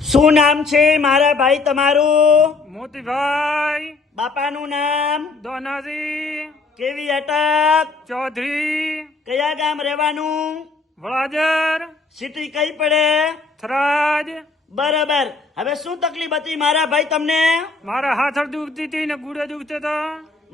શું નામ છે મારા ભાઈ તમારું? મોતીભાઈ બાપાનું નામ? દોનાજી કેવી અટક? ચૌધરી કયા ગામ રહેવાનું? વડાજર સિટી કઈ પડે? થરાદ. બરાબર. હવે શું તકલીફ હતી મારા ભાઈ તમને? મારા હાથળ દુખતી હતી ને ગુડે દુખતો હતો.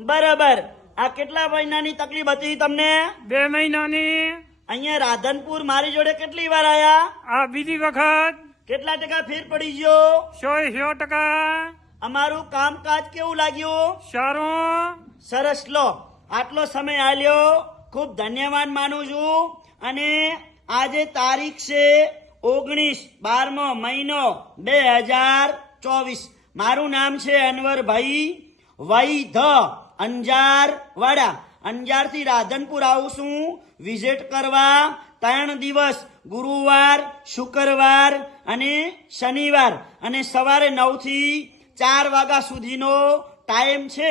બરાબર. આ કેટલા મહિનાની તકલીફ હતી તમને? 2 મહિનાની. અહીંયા રાધનપુર મારી જોડે કેટલી વાર આયા? આ બીજી વખત. કેટલા ટકા ફેર પડી ગયો? 100%. અમારું કામકાજ કેવું લાગ્યું? સારું. સરસ. લો, આટલો સમય આલ્યો, ખૂબ ધન્યવાદ માનું છું. અને આજે તારીખ છે 19/12 મહિનો 2024. મારું નામ છે અનવરભાઈ વૈધ, અંજાર વાડા. અંજારથી રાધનપુર આવું છું વિઝિટ કરવા. 3 દિવસ, ગુરુવાર, શુક્રવાર અને શનિવાર, અને સવારે 9 થી 4 વાગ્યા સુધીનો ટાઈમ છે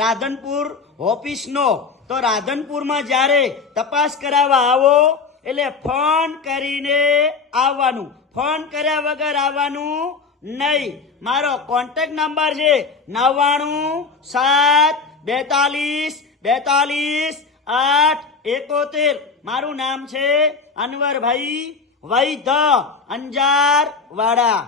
રાધનપુર ઓફિસનો. તો રાધનપુરમાં જ્યારે તપાસ કરાવવા આવો એટલે ફોન કરીને આવવાનું, ફોન કર્યા વગર આવવાનું નહીં. મારો કોન્ટેક્ટ નંબર છે 9972422871. મારું નામ છે અનવરભાઈ વૈધ, અંજાર વાડા.